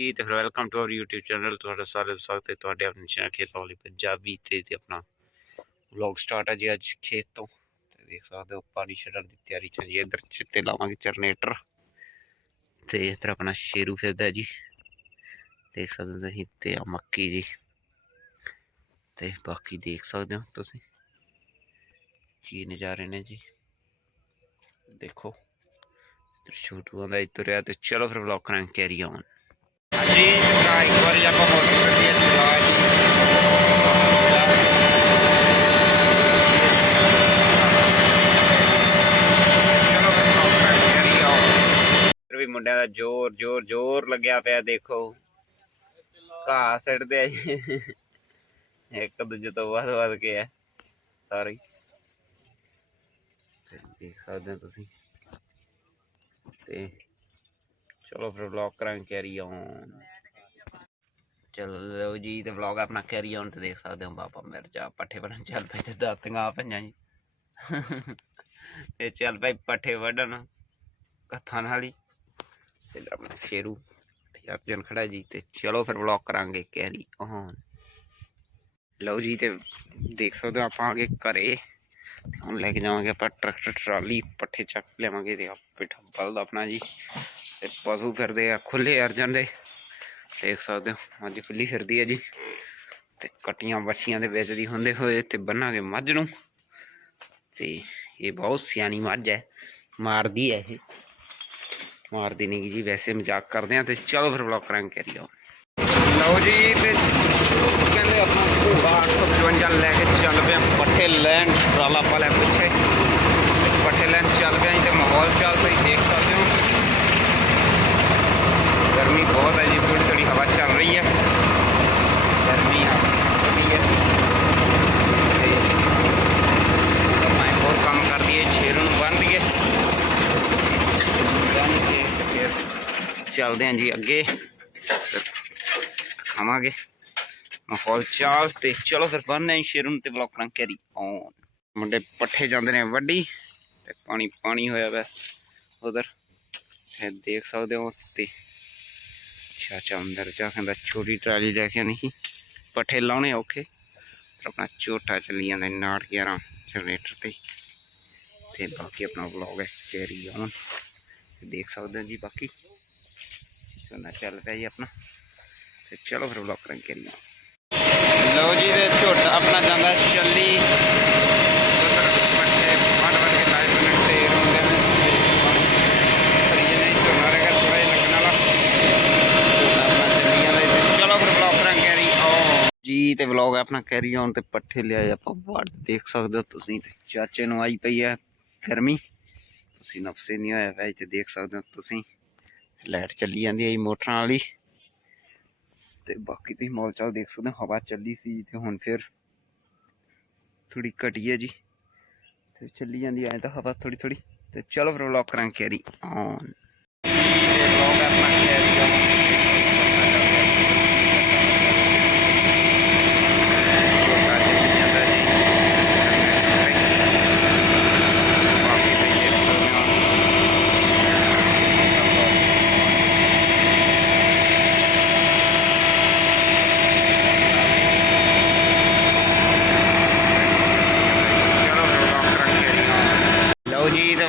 ਜੀ, ਤੇ ਫਿਰ welcome to our YouTube channel ਤੁਹਾਡਾ ਸਾਰੇ ਸਵਾਗਤ ਹੈ ਤੁਹਾਡੇ ਆਪਣੇ ਚੈਨਲ ਖੇਤਾਂ ਵਾਲੀ ਪੰਜਾਬੀ ਤੇ ਤੇ ਆਪਣਾ ਵਲੌਗ ਸਟਾਰਟ ਹੈ ਜੀ ਅੱਜ ਖੇਤ ਤੋਂ। ਤੇ ਦੇਖ ਸਕਦੇ ਹੋ, ਪਾਣੀ ਛੱਡਣ ਦੀ ਤਿਆਰੀ ਚ ਜੀ ਇਧਰ ਚਿੱਤੇ ਲਾਵਾਂਗੇ ਜਨਰੇਟਰ। ਤੇ ਇਧਰ ਆਪਣਾ ਸ਼ੇਰੂ ਫਿਰਦਾ ਜੀ। ਦੇਖ ਸਕਦੇ ਹੋ ਤੁਸੀਂ, ਤੇ ਆ ਮੱਕੀ ਜੀ। ਤੇ ਬਾਕੀ ਦੇਖ ਸਕਦੇ ਹੋ ਤੁਸੀਂ, ਕੀ ਨਜ਼ਾਰੇ ਨੇ ਜੀ। ਦੇਖੋ ਛੋਟੂਆਂ ਦਾ ਇੱਧਰ ਤੇ ਚਲੋ ਫਿਰ ਵਲੌਗ ਕਰਾਂ ਕੈਰੀ ਆਨ ਹਾਂਜੀ ਭਰਾ ਇੱਕ ਵਾਰੀ ਆਪਾਂ ਮੋਟਰ ਕੱਢੀ ਚਲਾ ਜੀ ਵੀ ਮੁੰਡਿਆਂ ਦਾ ਜ਼ੋਰ ਜ਼ੋਰ ਜ਼ੋਰ ਲੱਗਿਆ ਪਿਆ, ਦੇਖੋ। ਘਾਹ ਸਿੱਟਦੇ ਆ ਇੱਕ ਦੂਜੇ ਤੋਂ ਵੱਧ ਵੱਧ ਕੇ ਆ। ਸਾਰੇ ਦੇਖ ਸਕਦੇ ਹੋ ਤੁਸੀਂ। ਤੇ ਚਲੋ ਫਿਰ ਵਲੌਗ ਕਰਾਂਗੇ ਕੈਰੀ ਔਨ ਚਲੋ ਜੀ, ਤੇ ਵਲੌਗ ਆਪਣਾ ਕੈਰੀ ਔਨ ਤੇ ਦੇਖ ਸਕਦੇ ਹੋ, ਬਾਬਾ ਮਿਰਜਾ ਪੱਠੇ ਵੜਨ ਚੱਲ ਪਏ ਤੇ ਦਾਤੀਆਂ ਪਈਆਂ ਜੀ। ਤੇ ਚੱਲ ਭਾਈ ਪੱਠੇ ਵੱਢਣ ਕੱਥਾਂ ਨਾਲ ਹੀ। ਤੇ ਆਪਣਾ ਸ਼ੇਰੂ, ਤੇ ਅਰਜਨ ਖੜਾ ਜੀ, ਤੇ ਚਲੋ ਫਿਰ ਵਲੌਗ ਕਰਾਂਗੇ ਕੈਰੀ ਔਨ ਲਓ ਜੀ, ਤੇ ਦੇਖ ਸਕਦੇ ਹੋ ਆਪਾਂ ਆਗੇ ਘਰੇ। ਹੁਣ ਲੈ ਕੇ ਜਾਵਾਂਗੇ ਆਪਾਂ ਟਰੈਕਟਰ, ਟਰਾਲੀ, ਪੱਠੇ ਚੱਕ ਲਿਆਵਾਂਗੇ ਤੇ ਆਪੇ ਬਲਦ ਆਪਣਾ ਜੀ। ਤੇ ਪਸ਼ੂ ਫਿਰਦੇ ਆ ਖੁੱਲੇ ਅਰਜਨ ਦੇ। ਦੇਖ ਸਕਦੇ ਹੋ, ਅੱਜ ਖੁੱਲੀ ਫਿਰਦੀ ਹੈ ਜੀ। ਤੇ ਕਟੀਆਂ ਬੱਚੀਆਂ ਦੇ ਵਿੱਚ ਹੁੰਦੇ ਹੋਏ ਤੇ ਬੰਨਾਂਗੇ ਮੱਝ ਨੂੰ। ਤੇ ਇਹ ਬਹੁਤ ਸਿਆਣੀ ਮੱਝ ਹੈ, ਮਾਰਦੀ ਹੈ ਇਹ। ਮਾਰਦੀ ਨਹੀਂ ਜੀ, ਵੈਸੇ ਮਜ਼ਾਕ ਕਰਦੇ ਆ ਤੇ ਚਲੋ ਫਿਰ ਵਲੌਗ ਕਰਾਂਗੇ ਕਰੀ ਆਓ ਲਓ ਜੀ ਤੇ ਕਹਿੰਦੇ ਆਪਣਾ ਘੋੜਾ 855 ਲੈ ਕੇ ਚੱਲ ਪਿਆ ਪੱਠੇ ਲੈਣ, ਟਰਾਲਾ ਪਾ ਲਿਆ ਪਿੱਛੇ ਤੇ ਪੱਠੇ ਲੈਣ ਚੱਲ ਪਿਆ ਜੀ ਤੇ ਮਾਹੌਲ ਚਾਲ ਤੁਸੀਂ ਦੇਖ ਸਕਦੇ ਹੋ ਗਰਮੀ ਬਹੁਤ ਹੈ ਜੀ ਥੋੜੀ ਥੋੜੀ ਹਵਾ ਚੱਲ ਰਹੀ ਹੈ ਗਰਮੀ ਆ ਰਹੀ ਹੈ ਤੇ ਮੈਂ ਹੋਰ ਕੰਮ ਕਰ ਦਈਏ ਸ਼ੇਰ ਨੂੰ ਬੰਨ ਦਈਏ ਬੰਨ ਕੇ ਤੇ ਫਿਰ ਚੱਲਦੇ ਹਾਂ ਜੀ ਅੱਗੇ। ਤੇ ਖਾਵਾਂਗੇ ਮਾਹੌਲ ਚਾਲ ਤੇ ਚਲੋ ਫਿਰ ਬੰਨ੍ਹਦੇ ਹਾਂ ਸ਼ੇਰ ਨੂੰ ਤੇ ਬਲੌਕ ਕਰਾਂ ਕੈਰੀ ਔਨ ਮੁੰਡੇ ਪੱਠੇ ਜਾਂਦੇ ਨੇ ਵੱਡੀ ਤੇ ਪਾਣੀ ਪਾਣੀ ਹੋਇਆ ਵਾ ਉਧਰ। ਇਹ ਦੇਖ ਸਕਦੇ ਹੋ ਤੇ ਚਾਚਾ ਅੰਦਰ ਜਾ ਕਹਿੰਦਾ, ਛੋਟੀ ਟਰਾਲੀ ਲੈ ਕੇ ਨਹੀਂ ਪੱਠੇ ਲਾਉਣੇ ਔਖੇ, ਪਰ ਆਪਣਾ ਝੋਟਾ ਚੱਲੀ ਜਾਂਦਾ ਨਾੜ 11 ਜਨਰੇਟਰ ਤੇ। ਤੇ ਬਾਕੀ ਆਪਣਾ ਵਲੌਗ ਹੈ ਚੈਰੀ ਔਨ ਤੇ ਦੇਖ ਸਕਦੇ ਹੋ ਜੀ ਬਾਕੀ। ਸੋਨਾ ਚੱਲ ਪਿਆ ਜੀ ਆਪਣਾ। ਤੇ ਚਲੋ ਫਿਰ ਵਲੌਗ ਕਰਾਂ ਕਰੀਏ। ਲਓ ਜੀ ਤੇ ਝੋਟਾ ਆਪਣਾ ਜਾਂਦਾ ਚੱਲੀ। ਉਧਰ ਪੱਠੇ ਵੱਢ ਵੱਢ ਕੇ ਲਾਏ ਮਿੰਟ ਤੇ ਰੋਂਦੇ ਨੇ। ਫਰੀਏ ਨੇ ਝੋਨਾ ਰਹਿ ਗਿਆ ਥੋੜਾ ਜਿਹਾ ਲੱਗਣ ਵਾਲਾ। ਝੋਨਾ ਆਪਣਾ ਚੱਲੀ ਜਾਂਦਾ ਜੀ ਤੇ ਚਲੋ ਫਿਰ ਵਲੌਗ ਕੈਰੀ ਜੀ ਤੇ ਵਲੌਗ ਆਪਣਾ ਕੈਰੀ ਔਨ ਤੇ ਪੱਠੇ ਲਿਆਏ ਆਪਾਂ। ਵੱਢ ਦੇਖ ਸਕਦੇ ਹੋ ਤੁਸੀਂ ਤੇ ਚਾਚੇ ਨੂੰ ਆਈ ਪਈ ਹੈ ਗਰਮੀ। ਤੁਸੀਂ ਨਫਸੇ ਨਹੀਂ ਹੋਇਆ ਵੈਜ ਤੇ ਦੇਖ ਸਕਦੇ ਹੋ ਤੁਸੀਂ। ਲਾਈਟ ਚੱਲੀ ਜਾਂਦੀ ਹੈ ਜੀ ਮੋਟਰਾਂ ਵਾਲੀ। ਤੇ ਬਾਕੀ ਤੁਸੀਂ ਮੌਲ ਚਾਲ ਦੇਖ ਸਕਦੇ ਹੋ, ਹਵਾ ਚੱਲੀ ਸੀ ਤੇ ਹੁਣ ਫਿਰ ਥੋੜੀ ਘਟੀ ਹੈ ਜੀ। ਤੇ ਚੱਲੀ ਜਾਂਦੀ ਐ ਤਾਂ ਹਵਾ ਥੋੜੀ ਥੋੜੀ ਤੇ ਚਲੋ ਫਿਰ ਵਲੌਗ ਕਰਾਂ ਕੈਰੀ ਔਨ ਵਲੌਗ ਆਪਣਾ ਕੈਰੀ ਛੋਟਾ ਜਿਹਾ ਜਾਂਦਾ ਜੀ ਬਾਕੀ ਤੇ ਦੇਖ ਸਕਦੇ ਹੋ ਲਓ ਜੀ ਤੇ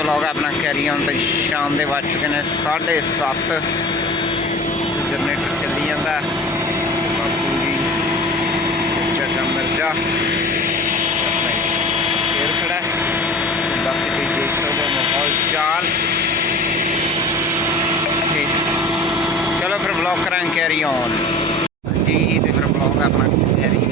ਵਲੌਗ ਆਪਣਾ ਕੈਰੀ ਸ਼ਾਮ ਦੇ ਵੱਜ ਚੁੱਕੇ ਨੇ 7:30 ਜਨਰੇਟਰ ਚੱਲੀ ਜਾਂਦਾ। ਬਾਪੂ ਜੀ, ਚਾਚਾ ਮਰਜ਼ਾ। ਫੇਰ ਖੜਾ ਬਾਕੀ ਤੁਸੀਂ ਦੇਖ ਸਕਦੇ ਹੋ, ਮਾਹੌਲ ਚਾਲ। ਚਲੋ ਫਿਰ ਵਲੌਗ ਕਰਾਂ ਕੈਰੀ ਔਨ ਜੀ ਤੇ ਫਿਰ ਵਲੌਗ ਆਪਣਾ ਕੈਰੀ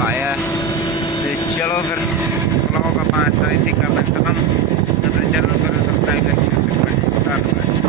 ਲਾਇਆ ਤੇ ਚਲੋ ਫਿਰ ਵਲੌਗ ਆਪਾਂ ਅੱਜ ਦਾ ਇੱਥੇ ਕਰਦੇ ਖਤਮ ਤੇ ਚੈਨਲ ਨੂੰ ਕਰੋ ਸਬਸਕ੍ਰਾਈਬ ਲਾਈਕ ਸ਼ੇਅਰ ਕਰਿਓ ਧੰਨਵਾਦ।